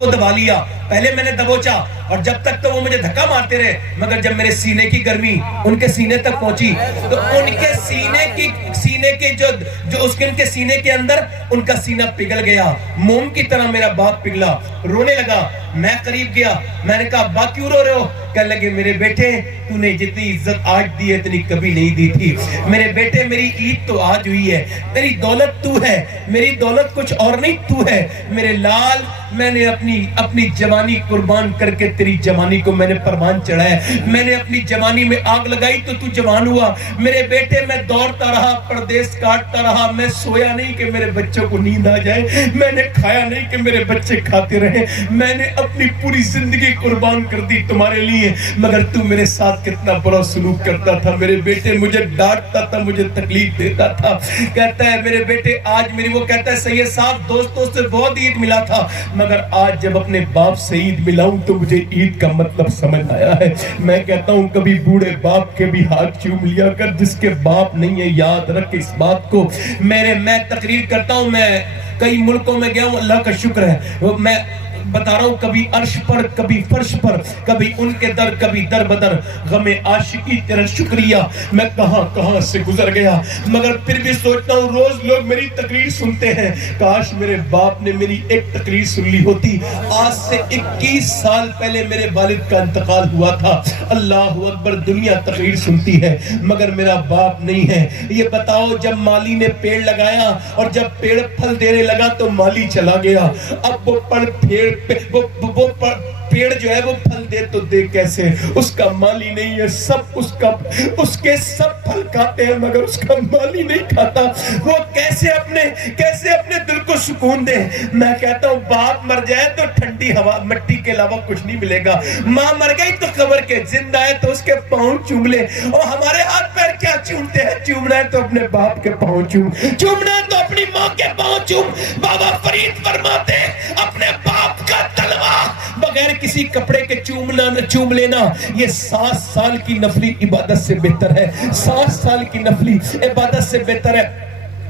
کو دبا لیا. پہلے میں نے دبوچا اور جب تک تو وہ مجھے دھکا مارتے رہے, مگر جب میرے سینے کی گرمی ان کے سینے تک پہنچی تو ان کے سینے کے ان کے سینے کے اندر ان کا سینہ پگھل گیا, موم کی طرح میرا باپ پگھلا, رونے لگا. میں قریب گیا, میں نے کہا ابا کیوں رو رہے ہو؟ کہنے لگے میرے بیٹے تو نے جتنی عزت آج دی ہے اتنی کبھی نہیں دی تھی. میرے بیٹے میری عید تو آج ہوئی ہے, میری دولت تو ہے, میری دولت کچھ اور نہیں تو ہے. میرے لال میں نے اپنی جوانی قربان کر کے تیری جوانی کو میں نے پروان چڑھایا. میں نے اپنی جوانی میں آگ لگائی تو جوان ہوا. میرے بیٹے میں دوڑتا رہا, پردیس کاٹتا رہا, میں سویا نہیں کہ میرے بچوں کو نیند آ جائے, میں نے کھایا نہیں کہ میرے بچے کھاتے رہے. میں نے اپنی پوری زندگی قربان کر دی تمہارے لیے, مگر تو میرے ساتھ کتنا برا سلوک کرتا تھا. میرے بیٹے مجھے ڈانٹتا تھا, مجھے تکلیف دیتا تھا. کہتا ہے میرے بیٹے آج وہ کہتا ہے سید صاحب دوستوں سے بہت عید ملا تھا, مگر آج جب اپنے باپ سے عید ملاؤں تو مجھے عید کا مطلب سمجھ آیا ہے. میں کہتا ہوں کبھی بوڑھے باپ کے بھی ہاتھ چوم لیا کر, جس کے باپ نہیں ہے یاد رکھ اس بات کو. میں تقریر کرتا ہوں, میں کئی ملکوں میں گیا ہوں, اللہ کا شکر ہے. میں بتا رہا ہوں کبھی عرش پر, کبھی فرش پر, کبھی ان کے در, کبھی در بدر, غم عاشقی تیرا شکریہ. میں کہاں سے گزر گیا, مگر پھر بھی سوچتا ہوں روز لوگ میری تقریر سنتے ہیں, کاش میرے باپ نے میری ایک تقریر سن لی ہوتی. آج سے 21 سال پہلے میرے والد کا انتقال ہوا تھا. اللہ اکبر, دنیا تقریر سنتی ہے مگر میرا باپ نہیں ہے. یہ بتاؤ جب مالی نے پیڑ لگایا اور جب پیڑ پھل دینے لگا تو مالی چلا گیا. اب وہ پیڑ جو ہے وہ پھل دے تو دے کیسے, اس کا مالی نہیں ہے. اس کے سب پھل کھاتے ہیں مگر اس کا مالی نہیں کھاتا. وہ کیسے اپنے دل کو سکون دے. میں کہتا ہوں باپ مر جائے تو ٹھنڈی ہوا مٹی کے علاوہ کچھ نہیں ملے گا. ماں مر گئی تو قبر کے, زندہ ہے تو اس کے پاؤں چوم لے. اور ہمارے ہاتھ پیر کیا چومتے ہیں, چومنا ہے تو اپنے باپ کے پاؤں چوم, چومنا ہے تو اپنی ماں کے پاؤں چوم. بابا فرید فرماتے ہیں اپنے باپ کا تلوا بغیر کسی کپڑے کے چوم لینا یہ 7 سال کی نفلی عبادت سے بہتر ہے. 7 سال کی نفلی عبادت سے بہتر ہے.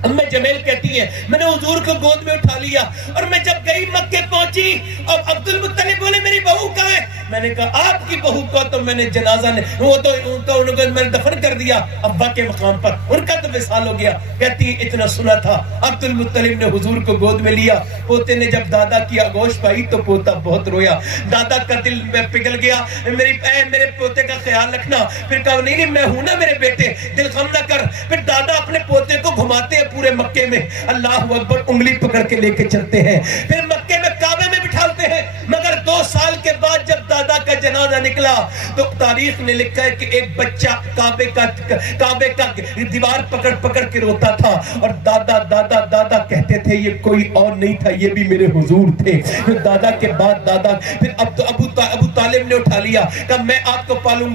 امی جمیل کہتی ہیں میں نے حضور کو گود میں اٹھا لیا اور میں جب گئی مکے پہنچی اور عبد المطلب بولے میری بہو کہاں ہے. میں نے کہا آپ کی بہو کو تو میں نے جنازہ میں نے دفن کر دیا ابا کے مقام پر, ان کا تو وصال ہو گیا. کہتی اتنا سنا تھا. عبد المطلب نے حضور کو گود میں لیا. پوتے نے جب دادا کی آغوش پائی تو پوتا بہت رویا. دادا کا دل میں پگھل گیا. میرے پوتے کا خیال رکھنا. پھر کہا نہیں میں ہوں نا میرے بیٹے, دل غم نہ کر. پھر دادا اپنے پوتے کو گھماتے ہیں پورے مکے میں, اللہ اکبر, انگلی پکڑ کے لے کے چلتے ہیں. پھر مکے میں کعبے میں بٹھاتے ہیں. مگر 2 سال کے بعد جب دادا کا جنازہ نکلا تو تاریخ نے لکھا ہے کہ ایک بچہ کعبے کا دیوار پکڑ کے روتا تھا اور دادا کہتے تھے یہ کوئی اور نہیں تھا, یہ بھی میرے حضور تھے. پھر دادا کے بعد پھر ابو طالب نے اٹھا لیا, کہا میں آپ کو پالوں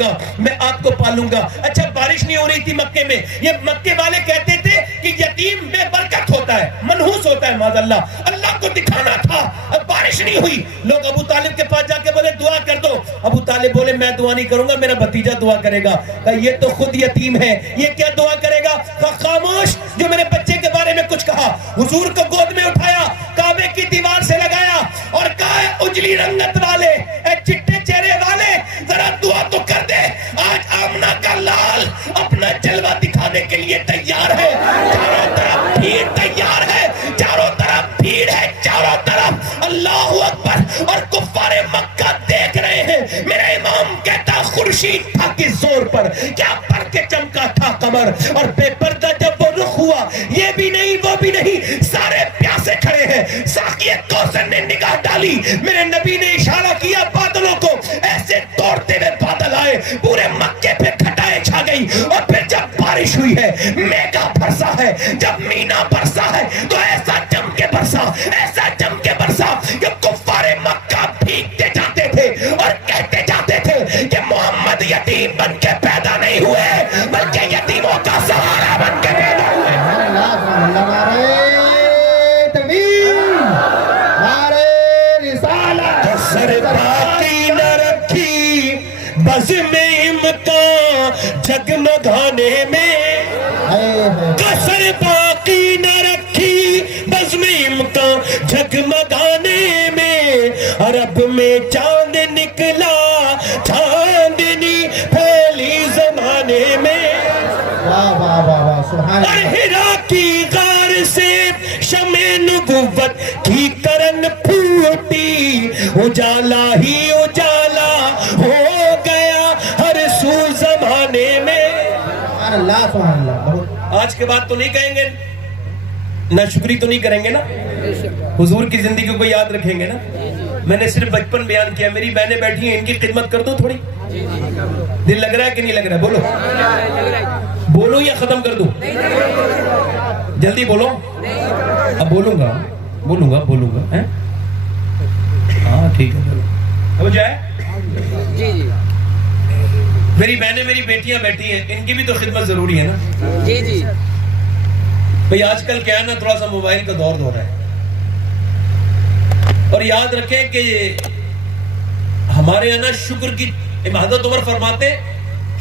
گا. اچھا بارش نہیں ہو رہی تھی مکے میں. یہ مکے والے کہتے تھے کہ یتیم بے برکت ہوتا ہے, منحوس ہوتا ہے. معاذ اللہ کو دکھانا تھا. اب بارش نہیں ہوئی. لوگ ابو طالب کے پاس جا کے بولے دعا کر دو. ابو طالب بولے میں دعا نہیں کروں گا, میرا بھتیجا دعا کرے گا. کہا یہ تو خود یتیم ہے, یہ کیا دعا کرے گا. کہا خاموش, جو میرے بچے کے بارے میں کچھ کہا. حضور کو گود میں اٹھایا, کعبے کی دیوار سے لگایا اور کہا اجلی رنگت والے, چٹے چہرے والے, ذرا دعا تو کر دے. آج آمنہ کا لال اپنا جلوہ دکھانے کے لیے تیار ہے. چاروں طرف بھیڑ تیار ہے, چاروں طرف بھیڑ ہے, چاروں طرف. اللہ اکبر. اور کفار مکہ دیکھ رہے ہیں. میرا امام کہتا خورشید تھا کس زور پر, کیا پر کے چمکا تھا قمر. اور بے پردہ جب وہ رخ ہوا, یہ بھی نہیں وہ بھی نہیں, سارے پیاسے کھڑے ہیں. ساقی کوثر نے نگاہ ڈالی, میرے نبی نے اشارہ کیا بادلوں کو, ایسے توڑتے ہوئے بادل آئے, پورے مکے پہ گھٹائیں چھا گئی. اور پھر جب بارش ہوئی ہے, میگا برسا ہے, جب مینا برسا ہے تو ایسا جم کے برسا کہ کفار مکہ بھیگتے جاتے تھے اور کہتے جاتے تھے کہ محمد یتیم بن کے پیدا نہیں ہوئے بلکہ یتیموں کا سہارا بن کے پیدا ہوئے. سر باقی نہ رکھی بزم امکان جگمگانے میں, کسر باقی نہ رکھی بزم امکان جگمگانے میں, عرب میں چاند نکلا چاندنی پھیلی زمانے میں واہ واہ واہ واہ سبحان اور اللہ. ہرا کی غار سے شمع نبوت کی کرن پھوٹی اجالا ہی اجالا ہو گیا ہر سو زمانے میں. سبحان اللہ سبحان اللہ. بہت آج کے بعد تو نہیں کہیں گے نہ شکری تو نہیں کریں گے نا, حضور کی زندگی کو یاد رکھیں گے نا. میں نے صرف بچپن بیان کیا, میری بہنیں بیٹھی ہیں ان کی خدمت کر دو تھوڑی. دل لگ رہا ہے کہ نہیں لگ رہا ہے؟ بولو بولو یا ختم کر دوں؟ جلدی بولو. اب بولوں گا ہاں ٹھیک ہے بولو. ہو جائے. میری بہنیں میری بیٹیاں بیٹھی ہیں, ان کی بھی تو خدمت ضروری ہے نا. جی جی بھئی آج کل کیا ہے نا, تھوڑا سا موبائل کا دور ہے, اور یاد رکھیں کہ ہمارے یہاں نا شکر کی, حضرت عمر فرماتے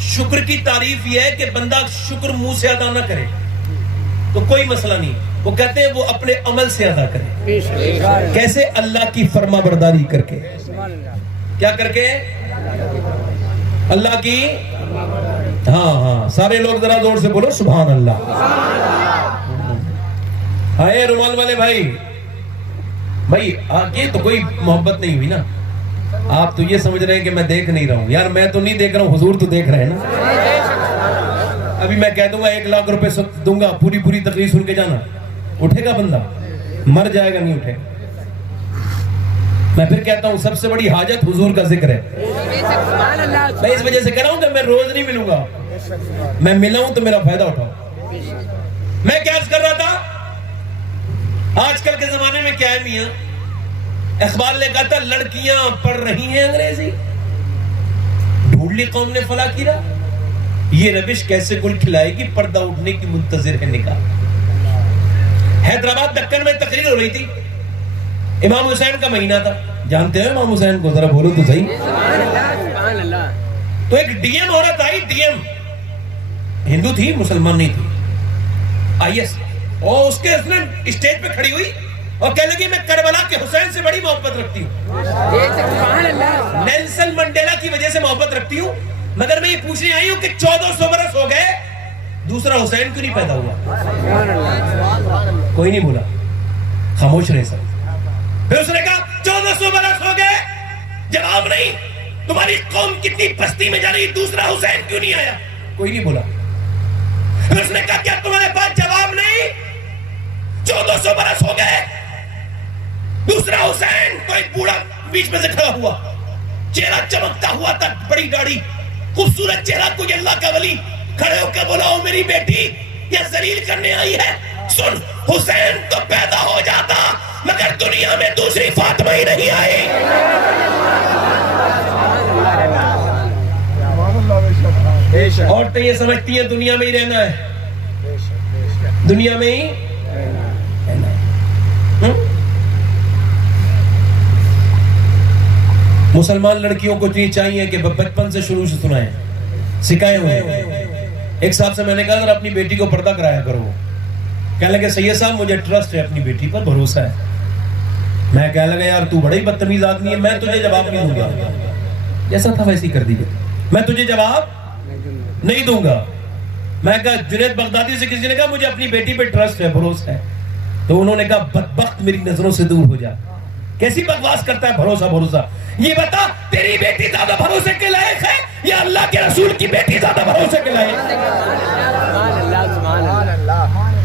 شکر کی تعریف یہ ہے کہ بندہ شکر منہ سے ادا نہ کرے تو کوئی مسئلہ نہیں, وہ کہتے ہیں وہ اپنے عمل سے ادا کرے. کیسے؟ اللہ کی فرما برداری کر کے. کیا کر کے؟ اللہ کی, ہاں سارے لوگ ذرا زور سے بولو سبحان اللہ. ہائے رومال والے بھائی یہ تو کوئی محبت نہیں ہوئی نا. آپ تو یہ سمجھ رہے ہیں کہ میں دیکھ نہیں رہا ہوں. یار میں تو نہیں دیکھ رہا ہوں, حضور تو دیکھ رہے ہیں نا. ابھی میں کہہ دوں گا 1 لاکھ روپے دوں گا, پوری تقریر سن کے جانا, اٹھے گا بندہ؟ مر جائے گا, نہیں اٹھے. میں پھر کہتا ہوں سب سے بڑی حاجت حضور کا ذکر ہے. میں اس وجہ سے کہہ رہا ہوں کہ میں روز نہیں ملوں گا, میں ملا ہوں تو میرا فائدہ اٹھاؤ. میں کیا عرض کر رہا تھا, آج کل کے زمانے میں کیا ہے میاں, اقبال نے کہا تھا لڑکیاں پڑھ رہی ہیں انگریزی, ڈھونڈ لی قوم نے فلاں کی راہ, یہ روش کیسے گل کھلائے گی, پردہ اٹھنے کی منتظر ہے نکاح. حیدرآباد دکن میں تقریر ہو رہی تھی, امام حسین کا مہینہ تھا. جانتے ہیں امام حسین کو؟ ذرا بولو تو صحیح. تو ایک ڈی ایم عورت آئی, ڈی ایم ہندو تھی, مسلمان نہیں تھی, آئی ایس, اور اس کے اسٹیج پہ کھڑی ہوئی اور کہنے لگی میں کربلا کے حسین سے بڑی محبت رکھتی ہوں, نیلسن منڈیلا کی وجہ سے محبت رکھتی ہوں, مگر میں یہ پوچھنے آئی ہوں کہ 1400 برس ہو گئے, دوسرا حسین کیوں نہیں پیدا ہوا؟ کوئی نہیں بولا, خاموش رہے سب. پھر اس نے کہا 1400 برس ہو گئے, جواب نہیں. تمہاری قوم کتنی بستی میں جا رہی, دوسرا حسین کیوں نہیں آیا؟ کوئی نہیں بولا. پھر اس نے کہا کیا تمہارے پاس جواب نہیں؟ 1400 برس ہو گئے, دوسرا حسین. تو ایک بوڑھا بیچ میں سے کھڑا ہوا, چہرہ چمکتا ہوا تھا, بڑی داڑھی, خوبصورت چہرہ, کوئی اللہ کا ولی, کھڑے ہو کے بولا او میری بیٹی یہ ذلیل کرنے آئی ہے, سن حسین تو پیدا ہو جاتا مگر دنیا میں دوسری فاطمہ ہی نہیں آئی. عورتیں یہ سمجھتی ہیں دنیا میں ہی رہنا ہے, دنیا میں ہی رہنا ہے. مسلمان لڑکیوں کو یہ چاہیے کہ بچپن سے شروع سے سنائیں, سکھائے ہوئے. ایک صاحب سے میں نے کہا ذرا اپنی بیٹی کو پردہ کرایا کرو. کہنے لگے سید صاحب مجھے ٹرسٹ ہے, اپنی بیٹی پر بھروسہ ہے. میں کہنے لگا یار تو بڑا ہی بدتمیز آدمی ہے, میں تجھے جواب نہیں دوں گا. جیسا تھا ویسے ہی کر دیجیے, میں تجھے جواب نہیں دوں گا. میں کہا جنید بغدادی سے کسی نے کہا مجھے اپنی بیٹی پہ ٹرسٹ ہے, بھروسہ ہے. تو انہوں نے کہا بدبخت میری نظروں سے دور ہو جا, کیسی بکواس کرتا ہے بھروسہ. یہ بتا تیری بیٹی زیادہ بھروسے کے لائق ہے یا اللہ کے رسول کی بیٹی زیادہ بھروسے کے لائق ہے؟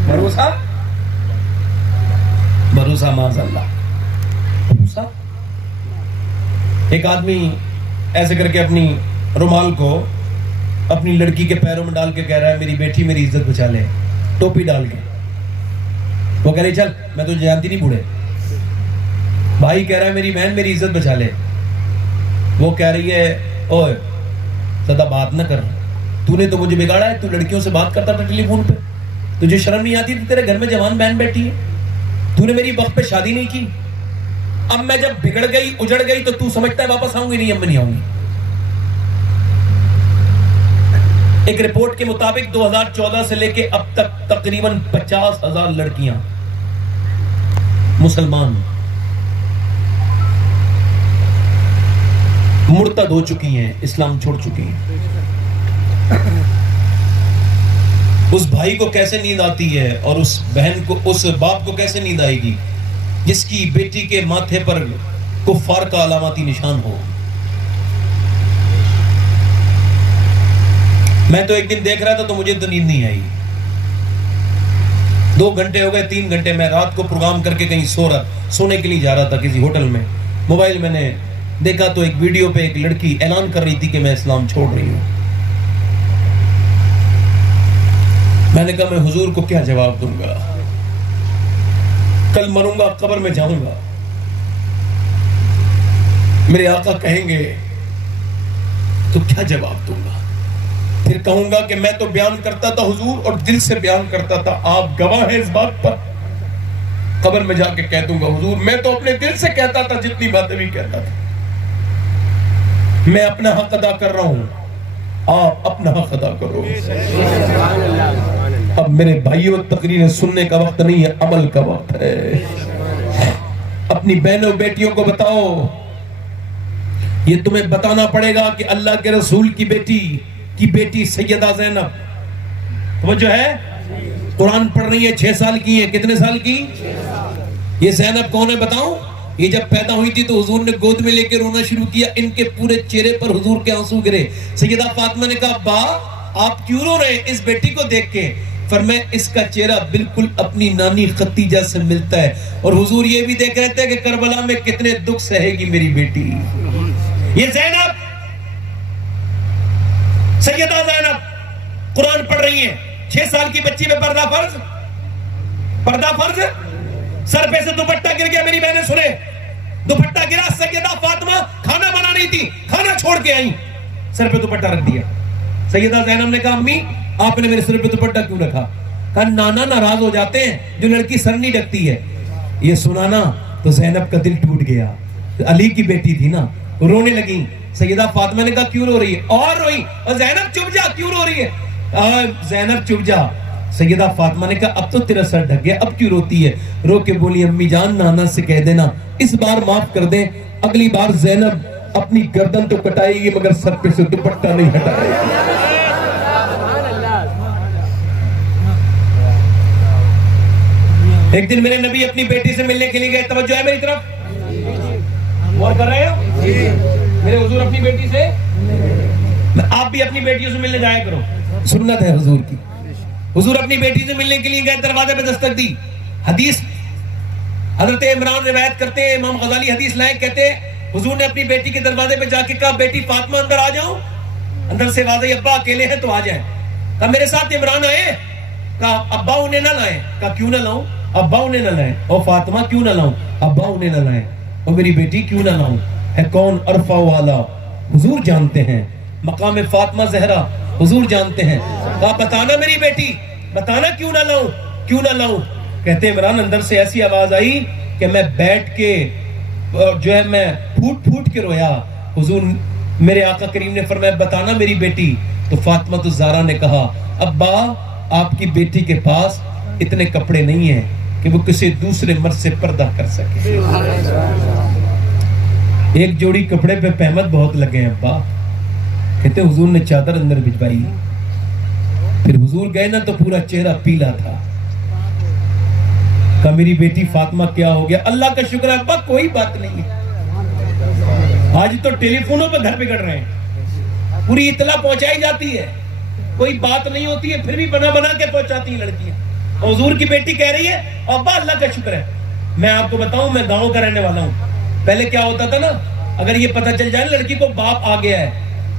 بھروسہ معاذ اللہ. بھروسہ. ایک آدمی ایسے کر کے اپنی رومال کو اپنی لڑکی کے پیروں میں ڈال کے کہہ رہا ہے میری بیٹی میری عزت بچا لے, ٹوپی ڈال کے. وہ کہہ رہی چل میں تو جانتی نہیں بوڑھے. بھائی کہہ رہا ہے میری بہن میری عزت بچا لے. وہ کہہ رہی ہے اوے زیادہ بات نہ کر, تو نے تو مجھے بگاڑا ہے, تو لڑکیوں سے بات کرتا تھا ٹیلی فون پہ, تجھے شرم نہیں آتی تھی؟ تیرے گھر میں جوان بہن بیٹھی ہے, تو نے میری وقت پہ شادی نہیں کی. اب میں جب بگڑ گئی اجڑ گئی تو تو سمجھتا ہے واپس آؤں گی؟ نہیں, اب میں نہیں آؤں گی. ایک رپورٹ کے مطابق 2014 سے لے کے اب تک تقریباً 50,000 لڑکیاں مسلمان مرتد ہو چکی ہیں, اسلام چھوڑ چکی ہیں. اس بھائی کو کیسے نیند آتی ہے اور اس بہن کو, اس باپ کو کیسے نیند آئے گی جس کی بیٹی کے ماتھے پر کفار کا علاماتی نشان ہو. میں تو ایک دن دیکھ رہا تھا تو مجھے تو نیند نہیں آئی. 2 گھنٹے ہو گئے, 3 گھنٹے میں رات کو پروگرام کر کے کہیں سونے کے لیے جا رہا تھا کسی ہوٹل میں. موبائل میں نے دیکھا تو ایک ویڈیو پہ ایک لڑکی اعلان کر رہی تھی کہ میں اسلام چھوڑ رہی ہوں. میں نے کہا میں حضور کو کیا جواب دوں گا, کل مروں گا قبر میں جاؤں گا, میرے آقا کہیں گے تو کیا جواب دوں گا. پھر کہوں گا کہ میں تو بیان کرتا تھا حضور اور دل سے بیان کرتا تھا, آپ گواہ ہیں اس بات پر. قبر میں جا کے کہہ دوں گا حضور میں تو اپنے دل سے کہتا تھا جتنی باتیں بھی کہتا تھا, میں اپنا حق ادا کر رہا ہوں, آپ اپنا حق ادا کرو. اب میرے بھائیوں تقریریں سننے کا وقت نہیں ہے, عمل کا وقت ہے. اپنی بہنوں بیٹیوں کو بتاؤ, یہ تمہیں بتانا پڑے گا کہ اللہ کے رسول کی بیٹی سیدہ زینب وہ جو ہے قرآن پڑھ رہی ہے, 6 سال کی ہے. کتنے سال کی؟ یہ زینب کون ہے بتاؤں؟ یہ جب پیدا ہوئی تھی تو حضور نے گود میں لے کے رونا شروع کیا, ان کے پورے چہرے پر حضور کے آنسو گرے. سیدہ فاطمہ نے کہا با آپ کیوں رو رہے ہیں اس بیٹی کو دیکھ کے؟ فرمایا اس کا چہرہ بالکل اپنی نانی خدیجہ سے ملتا ہے. اور حضور یہ بھی دیکھ رہے تھے کہ کربلا میں کتنے دکھ سہے گی میری بیٹی. یہ زینب, سیدہ زینب قرآن پڑھ رہی ہیں, 6 سال کی بچی پہ پردہ فرض, سر پہ سے دوپٹہ گر گیا. میری بہنیں سنے, دوپٹہ گرا. سیدہ فاطمہ کھانا بنا رہی تھی, کھانا چھوڑ کے آئی, سر پہ دوپٹہ رکھ دیا. سیدہ زینب نے کہا امی آپ نے میرے سر پہ دوپٹہ کیوں رکھا؟ کہا نانا ناراض ہو جاتے ہیں جو لڑکی سر نہیں ڈھکتی ہے. یہ سنا نا تو زینب کا دل ٹوٹ گیا, علی کی بیٹی تھی نا, رونے لگی. سیدہ فاطمہ نے کہا کیوں رو رہی ہے؟ اور روئی. اور زینب چپ جا, کیوں رو رہی ہے؟ زینب چپ جا. سیدہ فاطمہ نے کہا اب تو تیرا سر ڈھک گیا, اب کیوں روتی ہے؟ رو کے بولی امی جان نانا سے کہہ دینا اس بار معاف کر دیں, اگلی بار زینب اپنی گردن تو کٹائے گی مگر سر پہ سے دوپٹہ نہیں ہٹائے گی. ایک دن میرے نبی اپنی بیٹی سے ملنے کے لیے گئے, توجہ ہے میری طرف؟ غور کر رہے ہو؟ میرے حضور اپنی بیٹی سے, آپ بھی اپنی بیٹیوں سے ملنے جایا کرو, سنت ہے حضور کی. حضور اپنی بیٹی سے ملنے کے لیے گئے, دروازے پہ دستک دی. حدیث حضرت عمران روایت کرتے ہیں, امام غزالی حدیث لائے, کہتے حضور نے اپنی بیٹی کے دروازے پہ جا کے کہا بیٹی فاطمہ اندر آ جاؤ. اندر سے آواز آئی ابا اکیلے ہیں تو آ جائیں. کہا میرے ساتھ عمران آئے. کہا ابا انہیں نہ لائیں. کہا کیوں نہ لاؤں؟ ابا انہیں نہ لائیں. اور فاطمہ کیوں نہ لاؤں؟ ابا انہیں نہ لائیں. اور میری بیٹی کیوں نہ لاؤں؟ ہے کون عرفہ والا حضور جانتے ہیں, مقام فاطمہ زہرا حضور جانتے ہیں. کہا بتانا میری بیٹی, بتانا کیوں نہ لاؤں, کیوں نہ لاؤں؟ کہتے عمران اندر سے ایسی آواز آئی کہ میں بیٹھ کے جو ہے میں پھوٹ کے رویا. حضور میرے آقا کریم نے فرمایا بتانا میری بیٹی. تو فاطمہ تو زہرا نے کہا ابا آپ کی بیٹی کے پاس اتنے کپڑے نہیں ہیں کہ وہ کسی دوسرے مرد سے پردہ کر سکے. ایک جوڑی کپڑے پہ پہمت بہت لگے ہیں ابا. کہتے حضور نے چادر اندر بھجوائی, پھر حضور گئے نا تو پورا چہرہ پیلا تھا. کہا میری بیٹی فاطمہ کیا ہو گیا؟ اللہ کا شکر ہے ابا کوئی بات نہیں ہے. آج تو ٹیلی فونوں پہ گھر پہ کر رہے ہیں, پوری اطلاع پہنچائی جاتی ہے, کوئی بات نہیں ہوتی ہے پھر بھی بنا کے پہنچاتی ہیں لڑکیاں. حضور کی بیٹی کہہ رہی ہے ابا اللہ کا شکر ہے. میں آپ کو بتاؤں میں گاؤں کا رہنے والا ہوں. پہلے کیا ہوتا تھا نا, اگر یہ پتہ چل جائے لڑکی کو باپ آ گیا ہے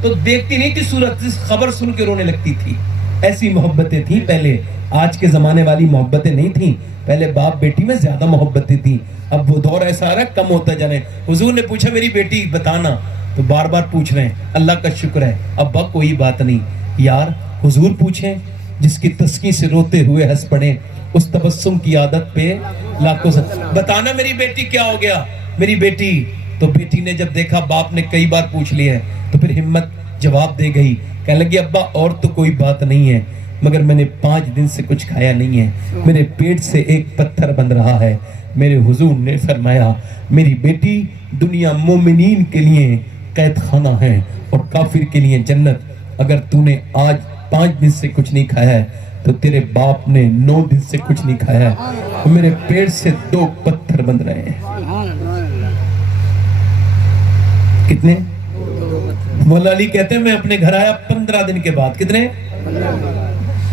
تو دیکھتی نہیں تھی صورت, خبر سن کے رونے لگتی تھی. ایسی محبتیں تھیں پہلے, آج کے زمانے والی محبتیں نہیں تھیں. پہلے باپ بیٹی میں زیادہ محبتیں تھیں, اب وہ دور ایسا آ رہا ہے کم ہوتا جا رہا ہے. حضور نے پوچھا میری بیٹی بتانا, تو بار بار پوچھ رہے ہیں. اللہ کا شکر ہے ابا کوئی بات نہیں. یار حضور پوچھیں, جس کی تسکین سے روتے ہوئے ہنس پڑے, اس تبسم کی عادت پہ لاکھوں سے. بتانا میری بیٹی کیا ہو گیا؟ میری بیٹی. تو بیٹی نے جب دیکھا باپ نے کئی بار پوچھ لیا ہے تو پھر ہمت جواب دے گئی, کہنے لگی ابا اور تو کوئی بات نہیں ہے, مگر میں نے 5 دن سے کچھ کھایا نہیں ہے, میرے پیٹ سے ایک پتھر بن رہا ہے. میرے حضور نے فرمایا میری بیٹی دنیا مومنین کے لیے قید خانہ ہے اور کافر کے لیے جنت۔ اگر تو نے آج 5 دن سے کچھ نہیں کھایا ہے تو تیرے باپ نے 9 دن سے کچھ نہیں کھایا ہے، اور میرے پیٹ سے 2 پتھر بند رہے ہیں۔ کتنے؟ مولا علی کہتے ہیں میں اپنے گھر آیا 15 دن کے بعد۔ کتنے؟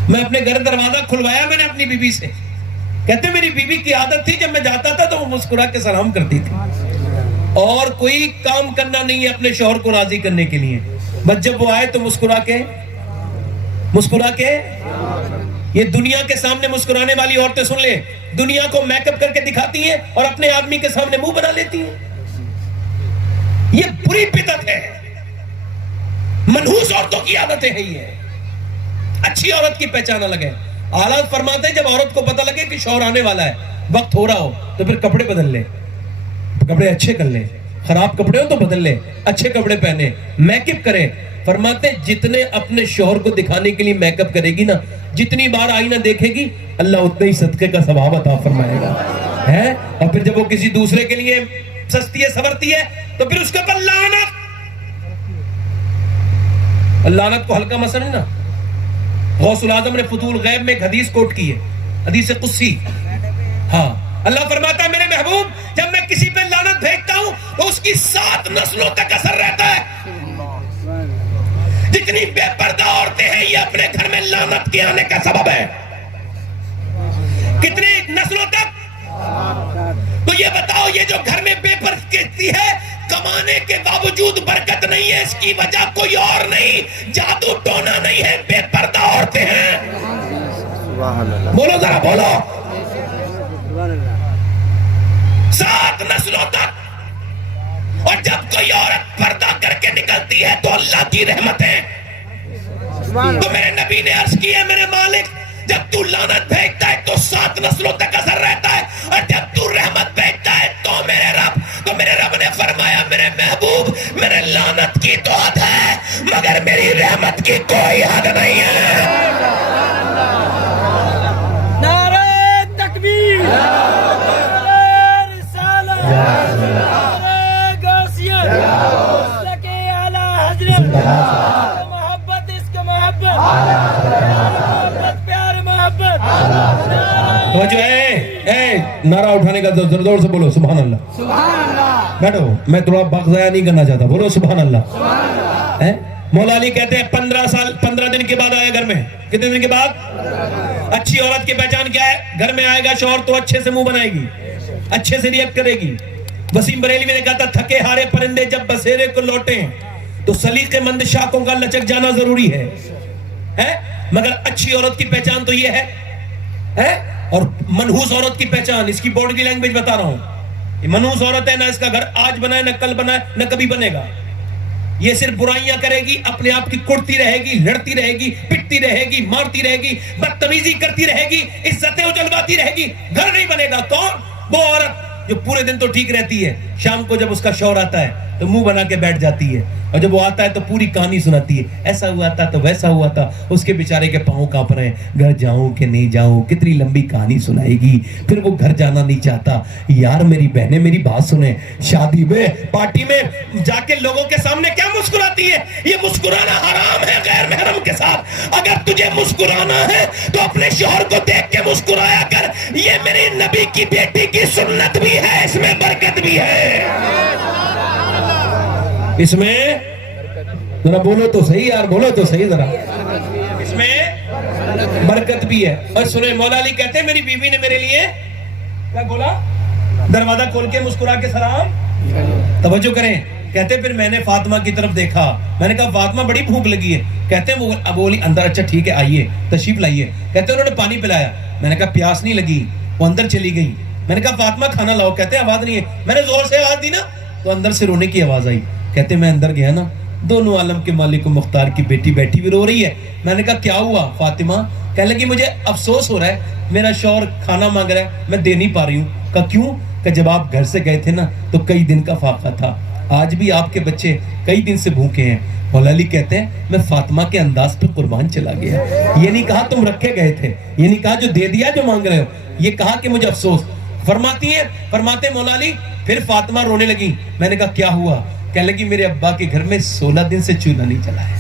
میں اپنے گھر دروازہ کھلوایا میں نے اپنی بی بی سے، کہتے ہیں میری بی بی کی عادت تھی جب میں جاتا تھا تو وہ مسکرا کے سلام کرتی تھی، اور کوئی کام کرنا نہیں ہے اپنے شوہر کو راضی کرنے کے لیے، بس جب وہ آئے تو مسکرا کے یہ دنیا کے سامنے مسکرانے والی عورتیں سن لے، دنیا کو میک اپ کر کے دکھاتی ہیں اور اپنے آدمی کے سامنے منہ بنا لیتی ہیں۔ یہ بری بدعت ہے، منحوس عورتوں کی عادتیں ہیں یہ۔ اچھی عورت کی پہچان الگ ہے۔ اعلیٰ فرماتے ہیں جب عورت کو پتہ لگے کہ شوہر آنے والا ہے، وقت ہو رہا ہو، تو پھر کپڑے بدل لے، کپڑے اچھے کر لے، خراب کپڑے ہو تو بدل لے، اچھے کپڑے پہنے، میک اپ کرے۔ فرماتے ہیں جتنے اپنے شوہر کو دکھانے کے لیے میک اپ کرے گی نا، جتنی بار آئینہ دیکھے گی، اللہ اتنے ہی صدقے کا ثواب عطا فرمائے گا ہے۔ اور پھر جب وہ کسی دوسرے کے لیے سستی ہے سورتی ہے تو پھر اس کے پر لعنت۔ لعنت کو ہلکا مسئلہ نہیں نا۔ غوث العظم نے فتول غیب میں ایک حدیث کوٹ کی ہے، حدیث قدسی۔ ہاں، اللہ فرماتا ہے میرے محبوب جب میں کسی پہ لعنت بھیجتا ہوں تو اس کی 7 نسلوں تک اثر رہتا ہے۔ جتنی بے پردہ عورتیں ہیں یہ اپنے گھر میں لعنت کے آنے کا سبب ہے۔ کتنی نسلوں تک؟ تو یہ بتاؤ یہ جو گھر میں بے پردگی ہے، کمانے کے باوجود برکت نہیں ہے، اس کی وجہ کوئی اور نہیں، جادو ٹونا نہیں ہے، بے پردہ عورتیں ہیں۔ بولو ذرا بولو۔ 7 نسلوں تک۔ اور جب کوئی عورت پردہ کر کے نکلتی ہے تو اللہ کی رحمت ہے۔ تو میرے نبی نے عرض کی ہے میرے مالک جب تو لعنت بھیجتا ہے تو 7 نسلوں تک اثر رہتا ہے، اور جب تو رحمت بھیجتا ہے تو میرے رب نے فرمایا میرے محبوب میرے لعنت کی تو حد ہے مگر میری رحمت کی کوئی حد نہیں ہے۔ نعرہ تکبیر، نعرہ رسالت، نعرہ غوثیت، مسلک اعلی حضرت، محبت اس کا محبت، محبت پیار محبت، تو جو نعرہ اٹھانے کا زور زور سے بولو سبحان اللہ۔ سبحان اللہ۔ بیٹھو میں تھوڑا وقت ضائع نہیں کرنا چاہتا، بولو سبحان اللہ۔ سبحان اللہ۔ مولا علی کہتے ہیں 15 دن کے بعد آیا گھر میں۔ کتنے دن کے بعد؟ اچھی عورت کی پہچان کیا ہے؟ گھر میں آئے گا شوہر تو اچھے سے منہ بنائے گی، اچھے سے ریئیکٹ کرے گی۔ وسیم بریلوی نے کہا تھا تھکے ہارے پرندے جب بسیرے کو لوٹیں تو سلیقے مند شاخوں کا لچک جانا ضروری ہے، مگر اچھی عورت کی پہچان تو یہ ہے۔ اور منحوس عورت کی پہچان، اس کی باڈی لینگویج بتا رہا ہوں، یہ منحوس عورت ہے، نہ اس کا گھر آج بنا ہے نہ کل بنا ہے نہ کبھی بنے گا۔ یہ صرف برائیاں کرے گی، اپنے آپ کی کڑتی رہے گی، لڑتی رہے گی، پٹتی رہے گی، مارتی رہے گی، بدتمیزی کرتی رہے گی، عزتیں اچلواتی رہے گی، گھر نہیں بنے گا۔ کون؟ وہ عورت جو پورے دن تو ٹھیک رہتی ہے، شام کو جب اس کا شوہر آتا ہے تو منہ بنا کے بیٹھ جاتی ہے، اور جب وہ آتا ہے تو پوری کہانی سناتی ہے، ایسا ہوا تھا تو ویسا ہوا تھا، اس کے بیچارے کے پاؤں کانپ رہے ہیں، گھر جاؤں کہ نہیں جاؤں، کتنی لمبی کہانی سنائے گی، پھر وہ گھر جانا نہیں چاہتا۔ یار میری بہنیں میری بات سنیں، شادی میں پارٹی میں جا کے لوگوں کے سامنے کیا مسکراتی ہے؟ یہ مسکرانا حرام ہے غیر محرم کے ساتھ۔ اگر تجھے مسکرانا ہے تو اپنے شوہر کو دیکھ کے مسکرایا کر، یہ میری نبی کی بیٹی کی سنت بھی ہے، اس میں برکت بھی ہے، اس میں ذرا بولو تو صحیح یار، بولو تو صحیح ذرا، اس میں برکت بھی ہے۔ اور سنیں مولا علی کہتے ہیں میری بیوی نے میرے لیے کیا بولا؟ دروازہ کھول کے مسکرا کے سلام۔ توجہ کریں، کہتے پھر میں نے فاطمہ کی طرف دیکھا، میں نے کہا فاطمہ بڑی بھوک لگی ہے، کہتے ہیں وہ اب بولی اندر، اچھا ٹھیک ہے آئیے تشریف لائیے، کہتے ہیں انہوں نے پانی پلایا، میں نے کہا پیاس نہیں لگی، وہ اندر چلی گئی، میں نے کہا فاطمہ کھانا لاؤ، کہتے ہیں آواز نہیں ہے، میں نے زور سے آواز دی نا تو اندر سے رونے کی آواز آئی، کہتے میں اندر گیا نا دونوں عالم کے مالک و مختار کی بیٹی بیٹھی بھی رو رہی ہے، میں نے کہا کیا ہوا فاطمہ؟ کہنے لگی مجھے افسوس ہو رہا ہے، میرا شوہر کھانا مانگ رہا ہے میں دے نہیں پا رہی ہوں۔ کہا کیوں؟ کہ جب آپ گھر سے گئے تھے نا تو کئی دن کا فاقہ تھا، آج بھی آپ کے بچے کئی دن سے بھوکے ہیں۔ مولا علی کہتے ہیں میں فاطمہ کے انداز پہ قربان چلا گیا، یہ نہیں کہا تم رکھے گئے تھے، یہ نہیں کہا جو دے دیا جو مانگ رہے ہو، یہ کہا کہ مجھے افسوس۔ فرماتے مولا علی پھر فاطمہ رونے لگی، میں نے کہا کیا ہوا؟ کہنے لگی میرے ابا کے گھر میں 16 دن سے چولہا نہیں چلا ہے.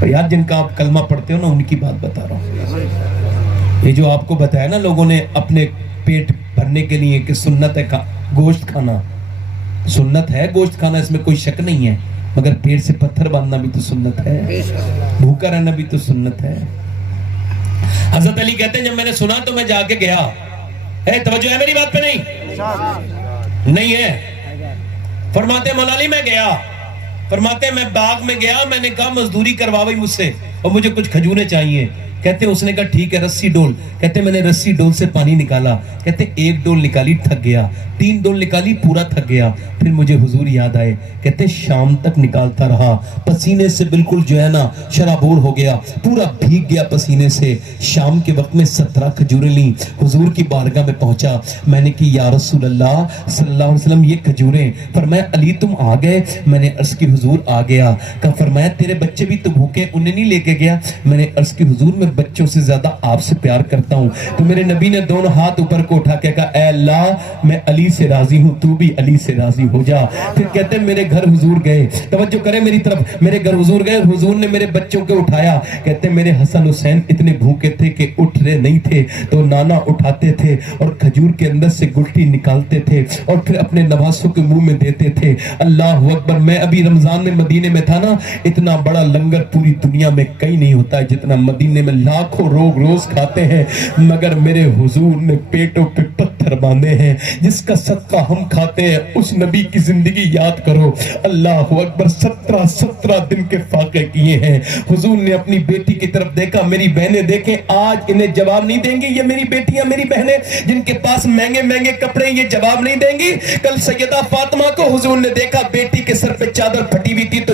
اور یار جن کا آپ کلمہ پڑھتے ہو نا ان کی بات بتا رہا ہوں. یہ جو آپ کو بتایا نا لوگوں نے اپنے پیٹ بھرنے کے لیے کہ سنت ہے گوشت کھانا, سنت ہے گوشت کھانا, اس میں کوئی شک نہیں ہے, مگر پیٹ سے پتھر باندھنا بھی تو سنت ہے, بھوکا رہنا بھی تو سنت ہے. حضرت علی کہتے ہیں جب میں نے سنا تو میں جا کے گیا. توجہ ہے میری بات پہ؟ نہیں ہے. فرماتے ہیں مولا علی میں گیا, فرماتے ہیں میں باغ میں گیا, میں نے کہا مزدوری کروا بھائی مجھ سے اور مجھے کچھ کھجوریں چاہیے. کہتے ہیں اس نے کہا ٹھیک ہے رسی ڈول. کہتے ہیں میں نے رسی ڈول سے پانی نکالا. کہتے ہیں 1 ڈول نکالی تھک گیا, 3 ڈول نکالی پورا تھک گیا. پھر مجھے حضور یاد آئے. کہتے ہیں شام تک نکالتا رہا, پسینے سے بالکل جو ہے نا شرابور ہو گیا, پورا بھیگ گیا پسینے سے. شام کے وقت میں 17 کھجوریں لیں, حضور کی بارگاہ میں پہنچا. میں نے کہ یا رسول اللہ صلی اللہ علیہ وسلم یہ کھجوریں. فرمایا علی تم آ گئے؟ میں نے عرض کی حضور آ گیا. کہا فرمایا تیرے بچے بھی تو بھوکے, انہیں نہیں لے کے گیا؟ میں نے عرض کی حضور میں بچوں سے زیادہ آپ سے پیار کرتا ہوں. تو میرے نبی نے دونوں ہاتھ اوپر کو اٹھا کے کہا اے اللہ میں علی سے راضی ہوں, تو بھی علی سے راضی ہو جا. پھر کہتے ہیں میرے گھر حضور گئے, توجہ کریں میری طرف, میرے گھر حضور گئے, حضور نے میرے بچوں کو اٹھایا. کہتے ہیں میرے حسن حسین اتنے بھوکے تھے کہ اٹھ رہے نہیں تھے, تو نانا اٹھاتے تھے اور کھجور کے اندر سے گلٹی نکالتے تھے اور پھر اپنے نواسوں کے منہ میں دیتے تھے. اللہ اکبر. میں ابھی رمضان میں مدینے میں تھا نا, اتنا بڑا لنگر پوری دنیا میں کہیں نہیں ہوتا ہے جتنا مدینے میں, لاکھوں لوگ روز کھاتے ہیں, مگر میرے حضور نے پیٹوں پہ پتھر باندھے ہیں. جس کا صدقہ ہم کھاتے ہیں اس نبی کی زندگی یاد کرو. اللہ اکبر. 17 دن کے فاقے کیے ہیں. حضور نے اپنی بیٹی کی طرف دیکھا, میری بہنیں دیکھیں آج انہیں جواب نہیں دیں گی, یہ میری بیٹیاں میری بہنیں جن کے پاس مہنگے مہنگے کپڑے, یہ جواب نہیں دیں گی. کل سیدہ فاطمہ کو حضور نے دیکھا, بیٹی کے سر پہ چادر پھٹی ہوئی تھی تو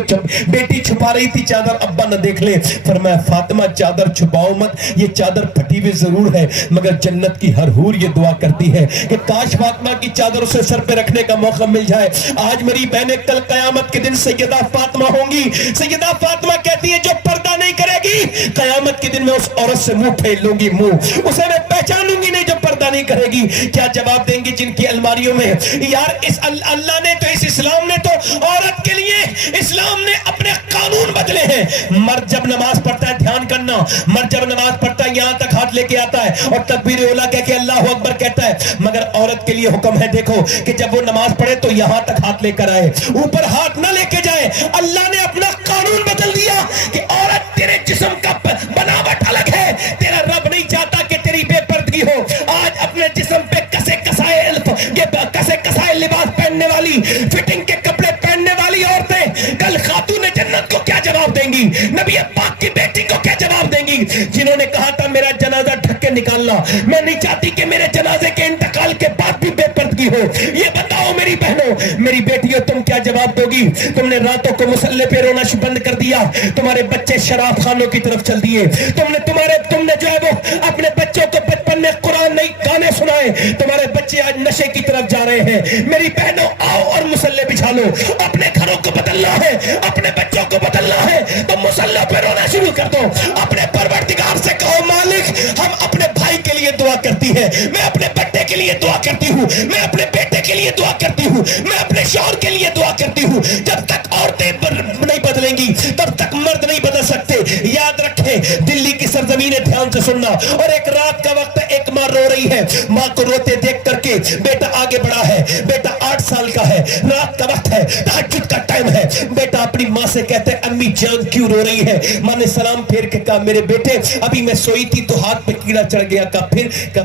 بیٹی چھپا رہی تھی چادر, ابا نہ دیکھ لے. فرمایا فاطمہ چادر چھپاؤ مت, یہ چادر پھٹی ہوئی ضرور ہے مگر جنت کی ہر حور یہ دعا کرتی ہے کہ کاش فاطمہ کی چادر اسے سر پہ رکھنے کا موقع مل جائے. آج میری بہنیں کل قیامت کے دن سیدہ فاطمہ ہوں گی. سیدہ فاطمہ کہتی ہے جو پردہ نہیں کرے گی قیامت کے دن میں اس عورت سے منہ پھیر لوں گی, منہ اسے میں پہچانوں گی نہیں جو پردہ نہیں کرے گی. کیا جواب دیں گی جن کی الماریوں میں یار اس اللہ نے تو اس اسلام نے تو عورت کے لیے اسلام نے اپنے قانون بدلے ہیں. مرد جب نماز پڑھتا ہے, دھیان کرنا, مرد جب نماز پڑھتا ہے یہاں تک ہاتھ لے کے آتا ہے اور تکبیر اولا کہہ کے اللہ اکبر کہتا ہے, مگر عورت کے لیے حکم ہے دیکھو کہ جب وہ نماز پڑھے تو یہاں تک ہاتھ لے کر آئے, اوپر ہاتھ نہ لے کے جائے. اللہ نے اپنا قانون بدل دیا کہ عورت تیرے جسم کا بناوٹ الگ ہے, تیرا رب نہیں چاہتا کہ تیری بے پردگی ہو. آج اپنے جسم پہ کسے کسائے لباس پہننے والی, فٹنگ کے کپڑے پہننے والی عورتیں کل خاتون جنت کو کیا جواب دیں گی؟ نبی پاک کی بیٹی کو کیا جواب دیں گی جنہوں نے کہا تھا میرا جنازہ ڈھک کے نکالنا, میں نہیں چاہتی کہ میرے جنازے کے انتقال کے بعد بھی بے پردگی ہو. یہ بتاؤ میری بہنوں, میری بیٹیوں, تم کیا جواب دو گی؟ تم نے راتوں کو مصلے پہ رونا بند کر دیا, تمہارے بچے شراب خانوں کی طرف چل دیے, تم نے جو ہے وہ اپنے بچوں کو بچپن میں قرآن نہیں گانے سنائے, تمہارے بچے آج نشے کی طرف جا رہے ہیں. میری بہنوں آؤ اور مصلے بچھا لو, اپنے گھروں کو بدلنا ہے, اپنے بچوں کو بدلنا ہے تو مصلوں پہ رونا شروع کر دو. اپنے پروردگار سے کہو مالک ہم اپنے بھائی کے لیے دعا کرتی ہے, میں اپنے بیٹے کے لیے دعا کرتی ہوں, میں اپنے بیٹے کے لیے دعا کرتی ہوں, میں اپنے شوہر کے لیے دعا کرتی ہوں. جب تک عورتیں نہیں بدلیں گی تب تک مرد نہیں بدل سکتے. یاد رکھیں دلی کی سرزمین ہے, دھیان سے سننا. اور ایک رات کا وقت ہے, ایک ماں رو رہی ہے, ماں کو روتے دیکھ کر کے بیٹا آگے بڑھا ہے, بیٹا 8 سال کا ہے, رات کا وقت ہے, تہجد کا ٹائم ہے. بیٹا اپنی ماں سے کہتے ہیں امی جان کیوں رو رہی ہے؟ ماں نے سلام پھیر کے کہا میرے بیٹے ابھی میں سوئی تھی تو ہاتھ پہ کیڑا چڑھ گیا.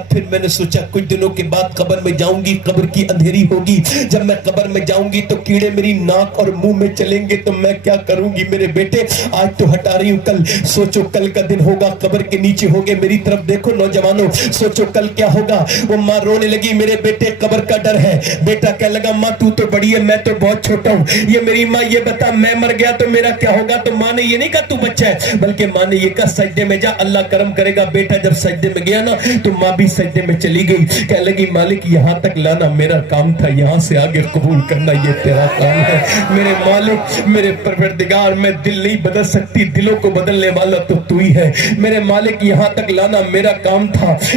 پھر میں نے سوچا کچھ دنوں کے بعد قبر میں جاؤں گی, قبر کی اندھیری ہوگی, جب میں قبر میں جاؤں گی تو کیڑے میری ناک اور منہ میں چلیں گے تو میں کیا کروں گی؟ میرے بیٹے آج تو ہٹا رہی ہوں, کل سوچو کل کا دن ہوگا, قبر کے نیچے ہوگے. میری طرف دیکھو نوجوانوں, سوچو کل کیا ہوگا. وہ ماں رونے لگی, میرے بیٹے قبر کا ڈر ہے. بیٹا کہنے لگا ماں تو بڑی ہے, میں تو بہت چھوٹا ہوں. یہ میری ماں, یہ بتا میں مر گیا تو میرا کیا ہوگا؟ تو ماں نے یہ نہیں کہا تو بچہ ہے, بلکہ ماں نے یہ کہا سجدے میں جا, اللہ کرم کرے گا. بیٹا جب سجدے میں گیا نا تو ماں بھی سجدے میں چلی گئی. کہنے لگی مالک یہاں تک لانا میرا کام تھا, یہاں سے آگے قبول کرنا یہ تیرا کام ہے. میرے مالک, میرے پروردگار, میں دل نہیں بدل سکتی, دلوں کو بدلنے والا تو تو ہی ہے. میرے مالک یہاں تک لانا میرا کام تھا.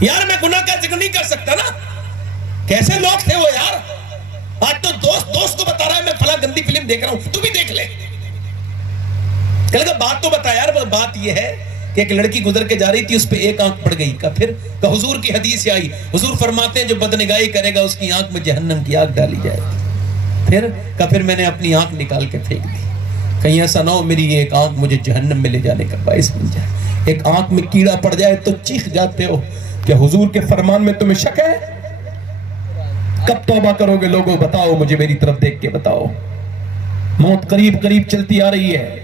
یار میں گناہ کا ذکر نہیں کر سکتا نا. کیسے لوگ تھے وہ یار. آج تو دوست کو بتا رہا ہے میں فلاں گندی فلم دیکھ رہا ہوں, تو بھی دیکھ لے. کہنے کا بات تو بتا یار. بات یہ ہے کہ ایک لڑکی گزر کے جا رہی تھی, اس پہ ایک آنکھ پڑ گئی. پھر حضور کی حدیث آئی, حضور فرماتے ہیں جو بدنگاہی کرے گا اس کی آنکھ میں جہنم کی آگ ڈالی جائے گی. پھر میں نے اپنی آنکھ نکال کے پھینک دی. کہیں ایسا نہ ہو میری یہ ایک آنکھ مجھے جہنم میں لے جانے کا باعث بن جائے. ایک آنکھ میں کیڑا پڑ جائے تو چیخ جاتے ہو کہ حضور کے فرمان میں تمہیں شک ہے. کب توبہ کرو گے لوگوں؟ بتاؤ مجھے, میری طرف دیکھ کے بتاؤ. موت قریب قریب چلتی آ رہی ہے.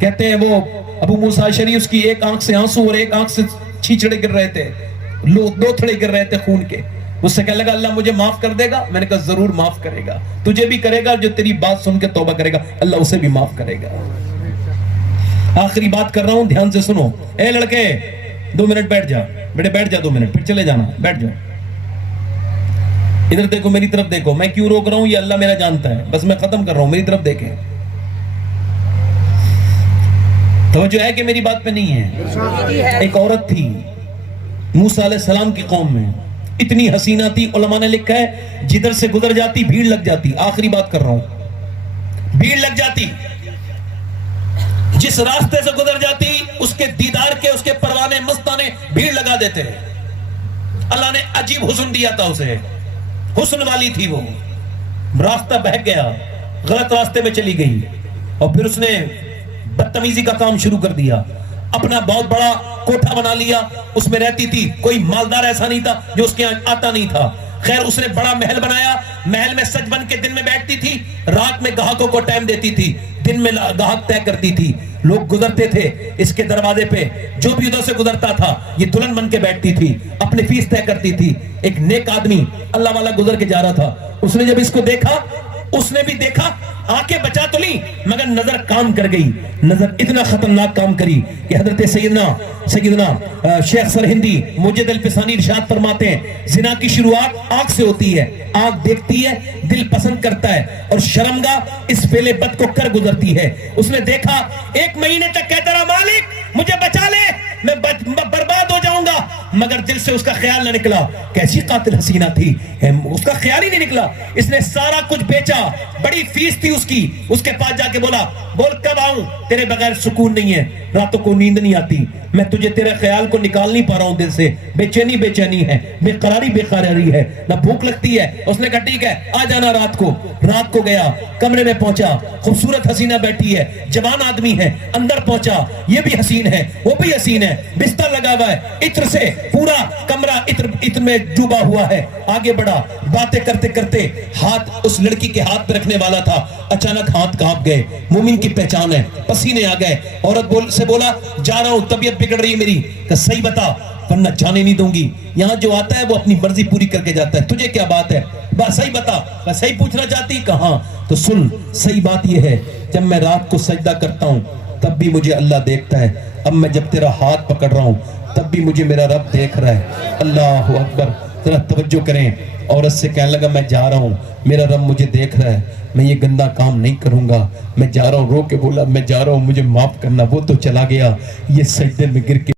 کہتے ہیں وہ ابو موسیٰ اشعری, اس کی ایک آنکھ سے آنسو اور ایک آنکھ سے چھیچڑے گر رہے تھے, دو تھڑے گر رہے تھے خون کے. مجھ سے کہنے لگا اللہ مجھے معاف کر دے گا؟ میں نے کہا ضرور معاف کرے گا. تجھے بھی کرے گا, جو تیری بات سن کے توبہ کرے گا اللہ اسے بھی معاف کرے گا. آخری بات کر رہا ہوں, دھیان سے سنو. اے لڑکے 2 منٹ بیٹھ جا, بیٹے بیٹھ جا 2 منٹ, پھر چلے جانا, بیٹھ جاؤ. ادھر دیکھو, میری طرف دیکھو. میں کیوں روک رہا ہوں یہ اللہ میرا جانتا ہے, بس میں ختم کر رہا ہوں. میری طرف دیکھیں. توجہ ہے کہ میری بات پہ نہیں ہے؟ ایک عورت تھی موسیٰ علیہ السلام کی قوم میں, اتنی حسینہ تھی, علماء نے لکھا ہے جدھر سے گزر جاتی بھیڑ لگ جاتی. آخری بات کر رہا ہوں, بھیڑ لگ جاتی. جس راستے سے گزر جاتی اس کے دیدار کے, اس کے پروانے مستانے بھیڑ لگا دیتے. اللہ نے عجیب حسن دیا تھا اسے, حسن والی تھی وہ. راستہ بہک گیا, غلط راستے میں چلی گئی, اور پھر اس نے بدتمیزی کا کام شروع کر دیا. اپنا بہت بڑا کوٹھا بنا لیا, اس میں رہتی تھی. کوئی مالدار ایسا نہیں تھا جو اس کے آتا نہیں تھا. خیر اس نے بڑا محل بنایا, محل میں سج بن کے دن میں بیٹھتی تھی, رات میں گاہکوں کو ٹائم دیتی تھی, دن میں گاہک طے کرتی تھی. لوگ گزرتے تھے اس کے دروازے پہ, جو بھی ادھر سے گزرتا تھا یہ دلہن بن کے بیٹھتی تھی, اپنی فیس طے کرتی تھی. ایک نیک آدمی اللہ والا گزر کے جا رہا تھا. اس نے جب اس کو دیکھا, اس نے بھی دیکھا, آنکھیں بچا تو لی مگر نظر کام کر گئی. نظر اتنا خطرناک کام کری کہ حضرت سیدنا شیخ سرہندی مجد الفسانی ارشاد فرماتے ہیں زنا کی شروعات آنکھ سے ہوتی ہے. آنکھ دیکھتی ہے, دل پسند کرتا ہے, اور شرمگاہ اس فعل بد کو کر گزرتی ہے. اس نے دیکھا 1 مہینے تک کہتا رہا مالک مجھے بچا لے, میں برباد ہو جاؤں گا, مگر دل سے اس کا خیال نہ نکلا. کیسی قاتل حسینہ تھی, اس کا خیال ہی نہیں نکلا. اس نے سارا کچھ بیچا, بڑی فیس تھی اس کی. اس کے پاس جا کے بولا بول کب آؤں, تیرے بغیر سکون نہیں ہے, راتوں کو نیند نہیں آتی, میں تجھے تیرے خیال کو نکال نہیں پا رہا ہوں دل سے, بے چینی ہے, بے قراری ہے, نہ بھوک لگتی ہے. اس نے کہا ٹھیک ہے آ جانا رات کو گیا, کمرے میں پہنچا, خوبصورت حسینہ بیٹھی ہے, جوان آدمی ہے. اندر پہنچا, یہ بھی حسین ہے وہ بھی حسین ہے, بستر لگا ہوا ہے, عطر سے پورا کمرہ عطر میں ڈوبا ہوا ہے. آگے بڑھا, باتیں کرتے کرتے ہاتھ اس لڑکی کے ہاتھ پہ رکھنے والا تھا, اچانک ہاتھ کانپ گئے. مومن کی پہچان ہے, پسینے آ گئے. عورت سے بولا جا رہا ہوں, طبیعت بگڑ رہی ہے میری. کہ صحیح بتا ورنہ جانے نہیں دوں گی. یہاں جو آتا ہے وہ اپنی مرضی پوری کر کے جاتا ہے, تجھے کیا بات ہے, بس صحیح بتا. صحیح پوچھنا چاہتی کہاں, تو سن صحیح بات یہ ہے جب میں رات کو سجدہ کرتا ہوں تب بھی مجھے اللہ دیکھتا ہے. اب میں جب تیرا ہاتھ پکڑ رہا ہوں تب بھی مجھے میرا رب دیکھ رہا ہے. اللہ اکبر, ذرا توجہ کریں. عورت سے کہنے لگا میں جا رہا ہوں, میرا رب مجھے دیکھ رہا ہے, میں یہ گندا کام نہیں کروں گا, میں جا رہا ہوں. رو کے بولا میں جا رہا ہوں, مجھے معاف کرنا. وہ تو چلا گیا, یہ سجدے میں گر کے